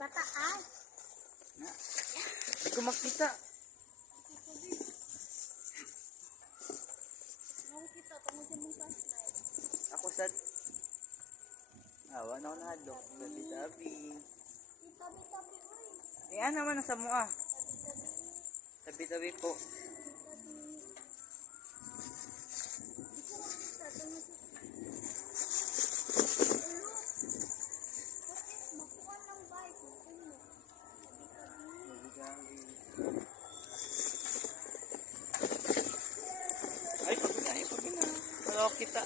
Pataas. Hindi ko makita. Kita tungod mong flashlight. Ako sad. Awa na ako nahadlok. Tabi-tabi. Tabi-tabi oy. Yan naman nasa mua. Tabi-tabi po. Ay, pag na. Wala ko kita.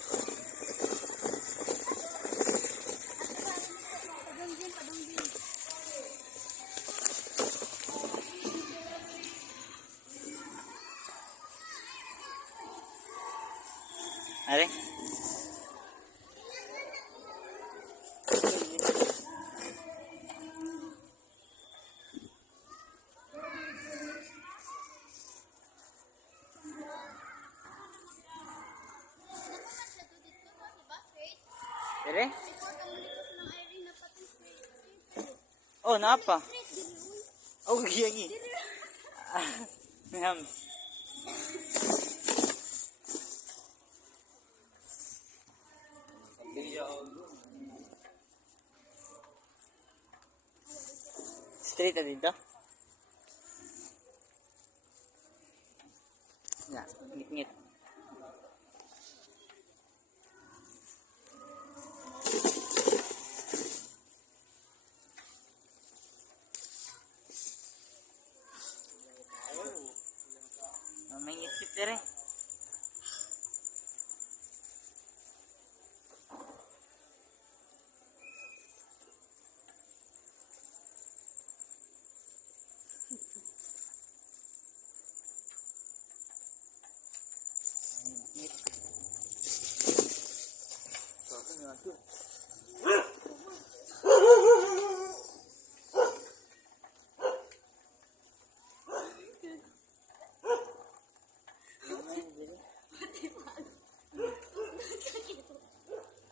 Padong-din. Are? Dire? Oh, napa? Oh, gigi. Ma'am. Straight na dito? Yan, ngit-ngit. May ngit-ngit dire.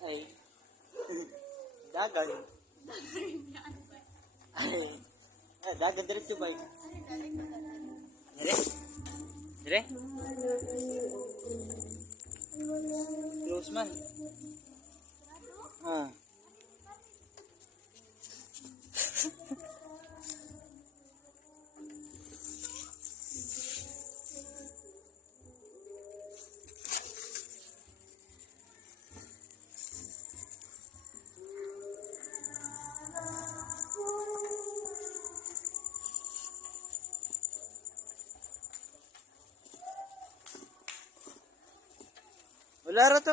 Ay. Dagan. Ay, dagan diretso ba? Dire? Dire? Close man. Ah. Wala ra to.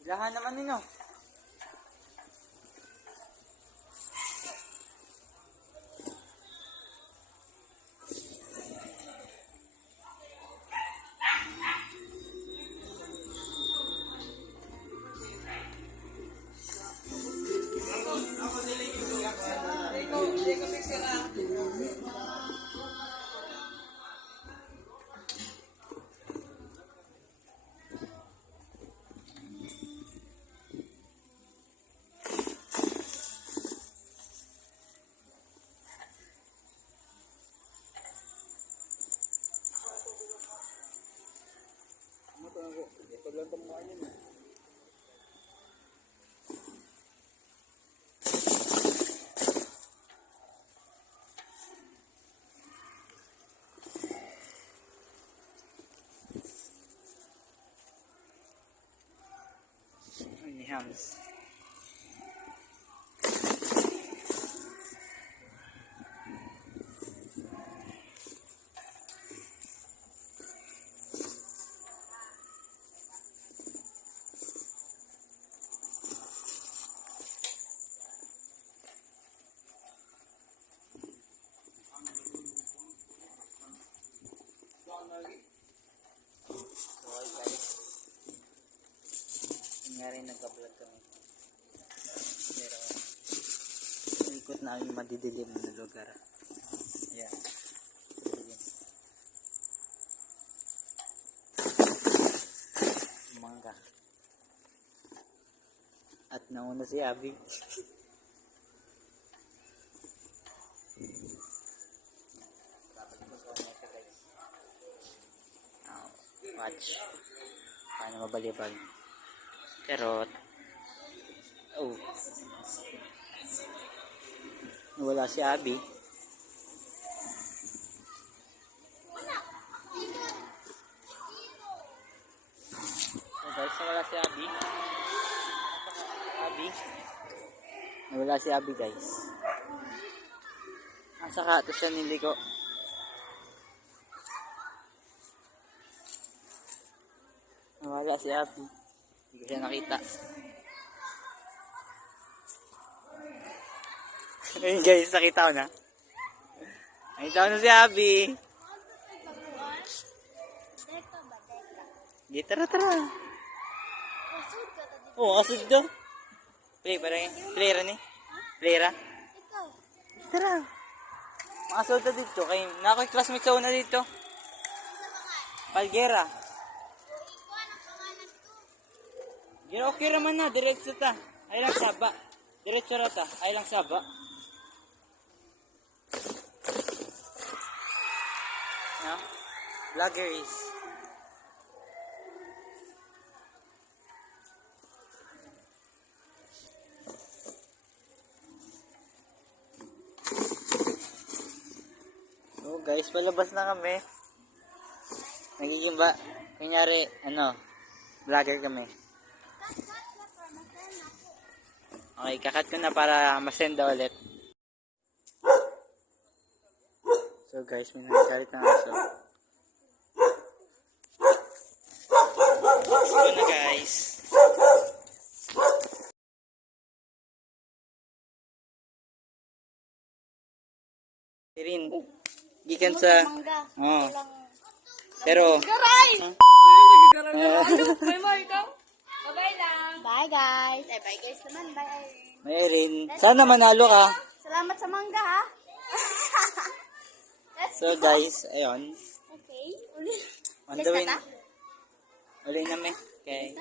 Ilahan naman ninyo. Ni Hams. Nangyari nagka-vlog kami. Pero ikot na ang madidilim na lugar. Ayan. Mangga. At nauna si Abby. Watch. Paano mabalibag. Karot. Oh. Wala si Abby. So guys, wala si Abby. Wala si Abby guys. Ang saka ito siya niliko. Wala si Abby. Hindi ko siya nakita. Ayun guys, nakita ko na. Nakita ko na si Abby. Deka ba? Deka. Di, tara. Kasud ka ta dito. Oo, kasud do. Playera ni. Playera. Ikaw. Tara. Makasud na dito. Kay, nako'y classmate sa una dito. Palgera. Gira okay raman na. Diretso ta. Ay lang saba. Diretso rata. Ay lang saba. No? Vloggers. So guys, palabas na kami. Nagiging ba, kunyari, vlogger kami. Okay, kakat ko na para masenda ulit. So guys, may nagkalit na aso. Let's go na guys. Irin, gikan sa... Oo. Pero... Garay! May mo ikaw? Bye lang. Bye guys. Ay bye guys naman. Bye. May Irin, sana manalo ka. Salamat sa mangga ha. So guys, ayun. Okay. On the way. Uli na me. Okay.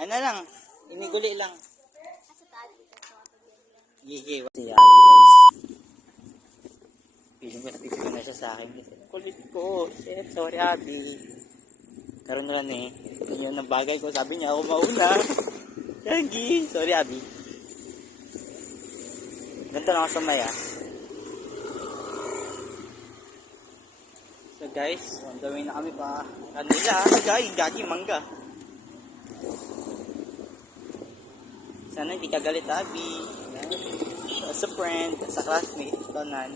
Ano lang, iniguli lang. Asa tayo dito sa Gigi. Si Abby guys. Piling ko napipili na siya sa akin. Kulit ko. Shit, sorry Abby. Karoon na lang eh. Yun ang bagay ko. Sabi niya ako mauna. Yagi. Sorry Abby. Ganito lang ako sa maya. So guys, on the way na kami pa. Kanila. Guys, gagi mangga. Sana hindi ka galit Abby. As a friend, sa classmate, tanan.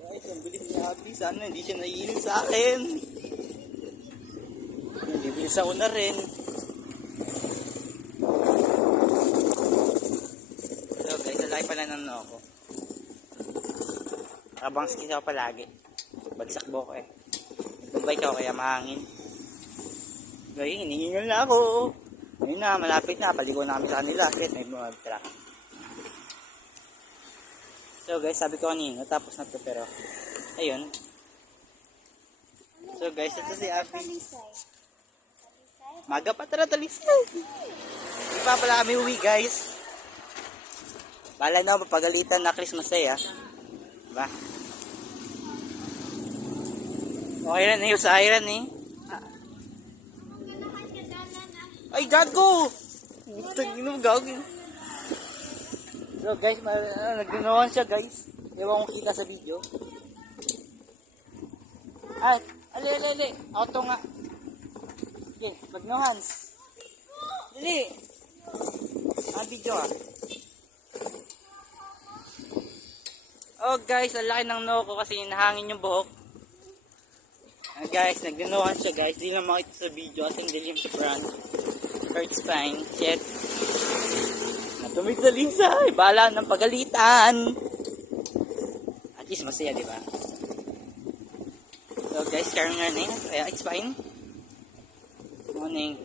Guys, ang bilis ni Abby. Sana hindi siya naiinis sa akin. Bibilis ako na rin. So guys, lalaki pala ng ako. Abang skis ako palagi. Bagsak buhok eh. Nagbabike ako kaya mahangin. Guys, hinihingal na ako. Ayun na, malapit na. Paligo na kami sa kanila. Kahit may mga truck. So guys, sabi ko kanina, tapos na ito pero ayun. So guys, ito si Abby. Maga pa tara, talisay. Di pa pala kami uwi guys. Bala na mapagalitan na Christmas Day diba? Okay rin eh, usahay rin eh. Ay gago! Gago. So guys, nagdinawan siya guys. Ewan kong kita sa video. Ali. Auto nga. Okay, magnuhans. Dali. Video Oh guys, ang laki ng noo ko kasi nahangin yung buhok. Guys, nagdinawan siya guys. Di na makita sa video kasi dilim sa brand. Hurts fine. Shit. Natumig sa Lisa. Bala ng pagalitan. At least masaya, di ba? So guys, karoon nga na it's fine. Morning.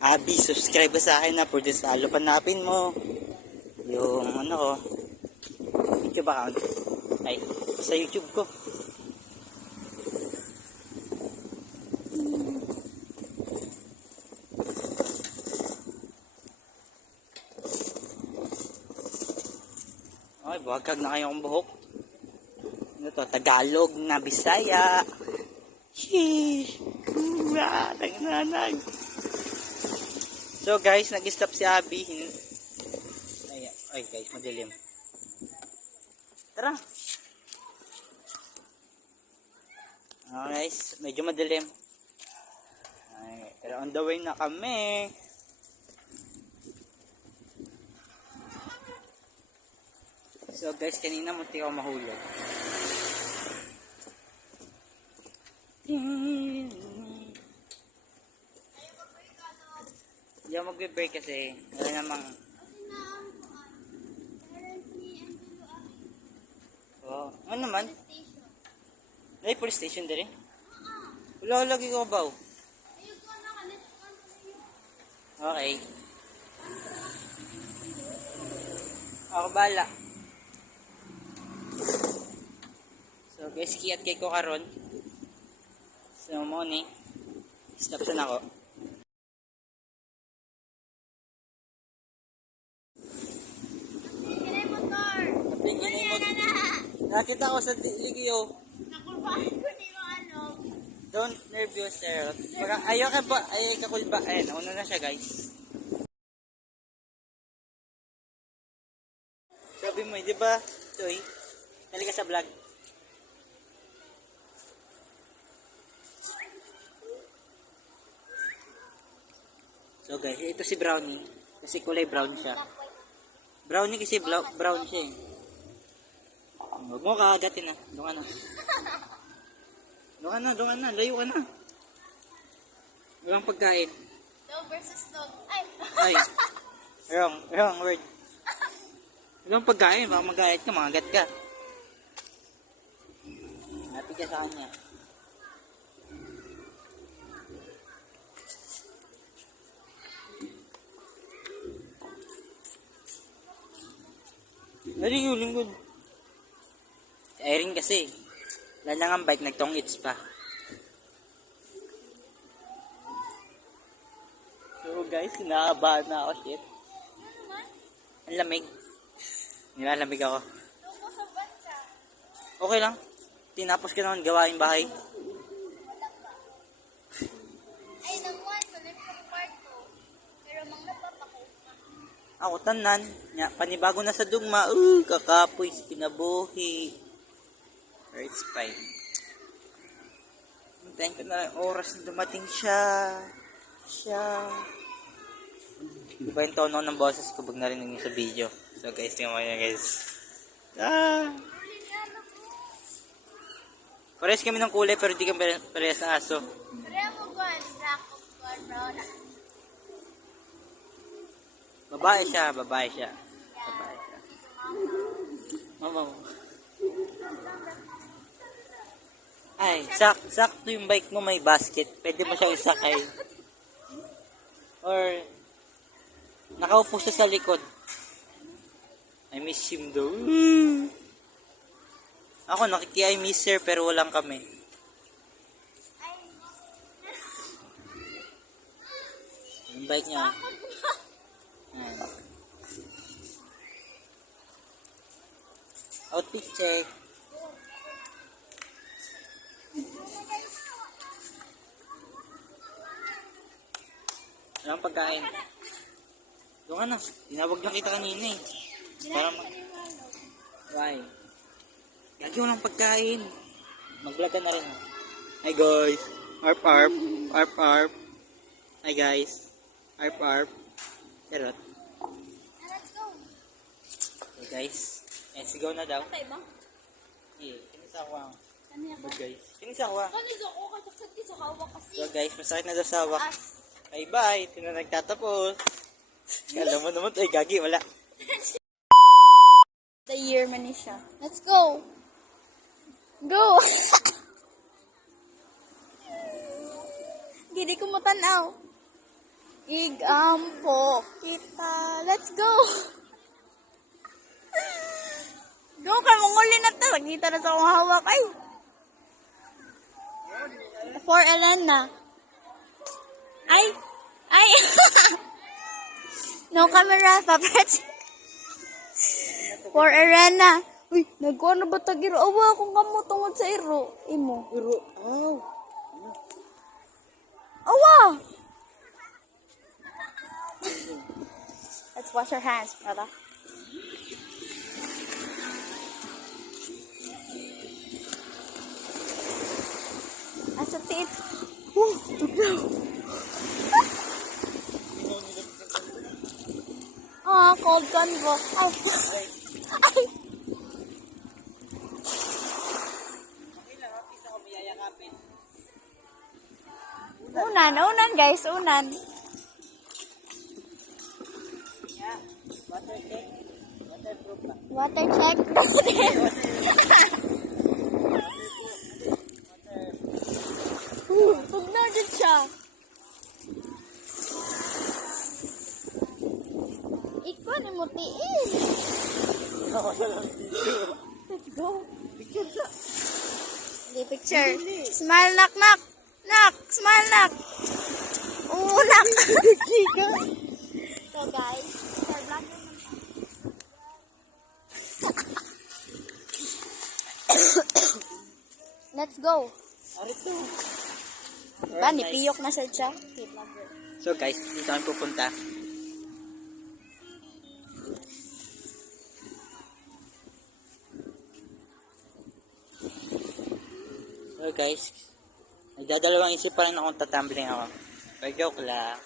Abby, subscribe ka sa akin na for this panapin mo. Yung ko. YouTube account. Ay, sa YouTube ko. Wagkag na kayong buhok. Ano to? Tagalog na Bisaya. Sheesh. Tagnanag. So guys, nag-stop si Abby. Ay guys, madilim. Tara. Guys, medyo madilim. Ay, pero on the way na kami. So guys, kanina munti ako mahulog. Hindi ako magbe-break kasi wala namang... Oh, ano naman? Ay, police station din rin? Wala, lagi ko ba? Okay. Ako bala. So guys, kiat kay ko karon. So mo ni. Stop na ako. Nakita ko sa ligyo. Nakulbaan ko ni ano. Don't nervous, sir. Ayaw ka ba? Ayaw ka kulba. Ayan, una na siya, guys. Sabi mo, di ba, Toy? Talaga sa vlog. So, guys, ito si Brownie. Kasi kulay brown siya. Brownie kasi brown siya eh. Huwag mo kakagatin na. Doon ka na. Doon ka na. Layo ka na. Walang pagkain. Dog versus dog. Ay! Ay. Wrong word. Walang pagkain. Baka magayat ka, makagat ka. Happy ka sa kanya. Nari yung lingkod. Airing kasi. Wala lang ang bike, nagtong-its pa. So guys, kinakabahan na ako, shit. Ang lamig. Nilalamig ako. Okay lang. Tinapos ka naman gawain bahay. Ay, nagwan sa left part ko. Pero mang napapakot na. Ako tanan. Panibago na sa dugma. Kakapoy, pinabuhi. It's fine. Hintayin ko na oras na dumating siya. Diba yung tono ng boses ko pag narinig niyo sa video. So guys, tingnan mo yan guys. Parehas kami ng kulay pero di kami parehas ng aso. Kaya mo gwan. Black of gwan, brown. Babae siya. Mama mo. Ay, sakto yung bike mo may basket. Pwede mo siyang isakay. Or, nakaupo siya sa likod. I miss him though. Ako, I miss her pero walang kami. Yung bike niya. Ayan. Outfit check. Walang pagkain. Doon ka na. Tinawag na kita kanina eh. Para Why? Lagi walang pagkain. Mag-vlog ka na rin. Hi guys. Arp. Hi guys. Arp. Karot. Let's go. So guys. Let's go na daw. Patay ba? Kinisa ko ang. Ano yan? But guys. Kinisa ko ang. Kanigo ko kasakit ki sa hawak kasi. So guys, masakit na daw sa hawak. As. Ay bye. Ito na nagtatapos. Kala mo naman. Ay gagi. Wala. The year man siya. Let's go. Go. Gidi ko mo tanaw. Igampo kita. Let's go. Go ka mongoli na ta. Kita na sa akong hawak ay. For Elena. Ay. No camera, paparazzi. For Arena. Uy, nagkuha na ba tagiro? Awa, kung kamo tungod sa iro. Imo. Pero, oh. Awa! Let's wash our hands, brother. Asa tiit. Tugnaw. Cold convo. Ay. Ay. Unan guys, unan. Water check. Waterproof ba? Water check. Tugnaw dyan siya. Ikaw ni mo tiin. Let's go. Hindi, picture. Smile, knock, knock. Knock, smile, knock. Oo, knock. So, guys, for vlog naman let's go. Arito. Ba, nipiyok na siya. Okay, vlogger. So guys, dito kami pupunta. So guys, nagdadalawang isip pa rin akong tatambling ako. Pero joke lang.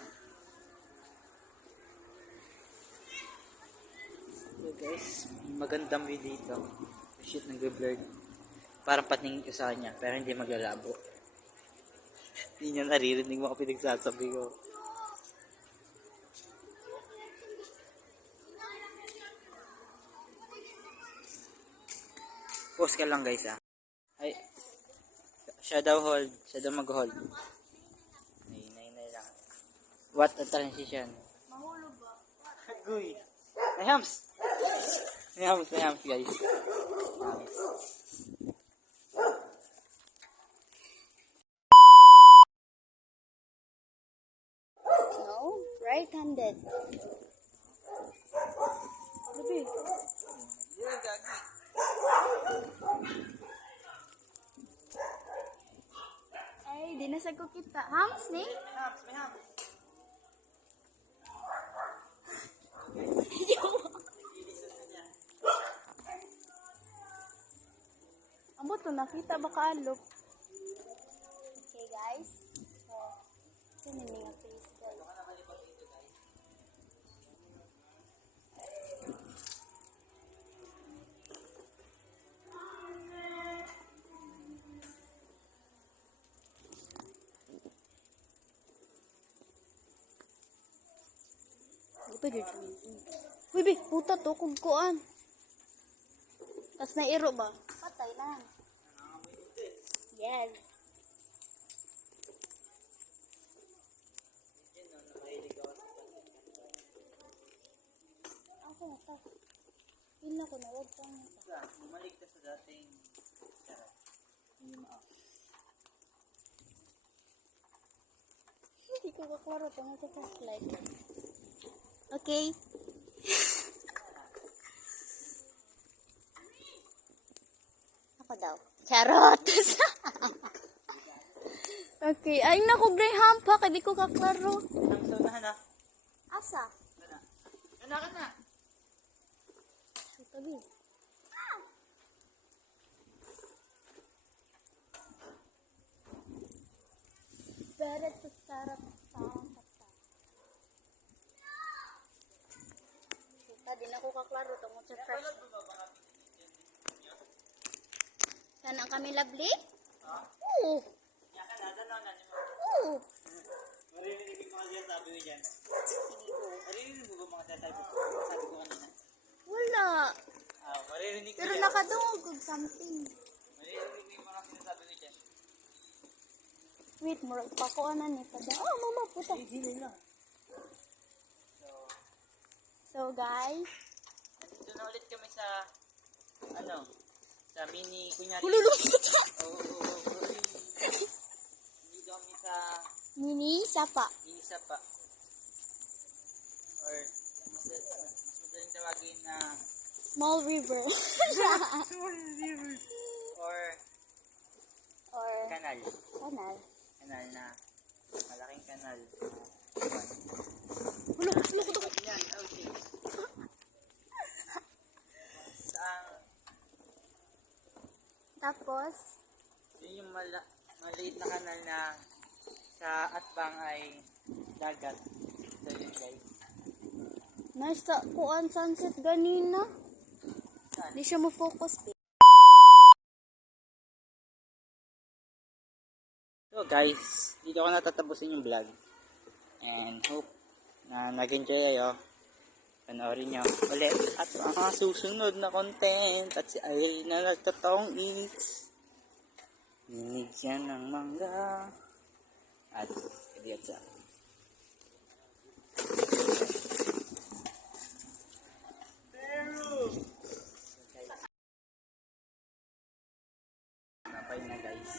So guys, magandang view dito. Shit, nag-blurred. Parang patingin ko sa kanya, pero hindi maglalabo. Hindi niya naririnig mo kapag nagsasabi ko. Post ka lang guys ah. Ay, siya daw hold. Siya daw mag-hold. Nay lang. What a transition. Mahulog ba? Guy. May hams. May hams guys. No, right-handed. Baby. Ay, di na sa ko kita. Hams ni? May hams. Amo to, nakita ba kaalok? Okay, guys. So, sino nga face, guys? Di ba dito? Uy, be, puta to, kugkuan. Tas nairo ba? Patay lang. Yes. Ako na to. Pila ko na, wag kang Bumalik ka sa dating charot. hindi ko kaklaro ito nga sa flashlight. Okay. Ako daw. Charot! Okay. Ay, naku, Graham pa. Kaya di ko kaklaro. Hams sa unahan ah. Asa? Ka na. Sa tabi. Pero ito sarap sa kata. Suka, di na ko kaklaro. Tungkol sa fresh. Sana kami lovely? Oo. Oo. Maririnig mo kasi sabi mo dyan. Maririnig mo ba mga sabi ko kanina? Wala. Maririnig Pero nakadungog og something. Maririnig mo yung mga sinasabi ko dyan. Wait, murag pakuanan ni pada. Oh, mama, puta. Hindi lang. So, guys. Dito na ulit kami sa sa mini, kunyari. Hululupit. Oo. Dito kami sa Mini sapa. mini sapa. Or mas madaling tawagin na Small river. Or Or kanal. kanal. Kanal na. Malaking kanal. Hulog, hulog, hulog. Yan, okay. Saan? Tapos, Yun yung maliit na kanal na sa atbang ay dagat. So yun guys. nasa kuan sunset ganina. Saan? Di siya mo focus. So guys, dito ko natatapusin yung vlog. And hope na nag-enjoy kayo. Panoorin nyo ulit at mga susunod na content. At si ay na nagtotoong eats. Ninig siya ng mangga. At idiot siya. Napay na guys.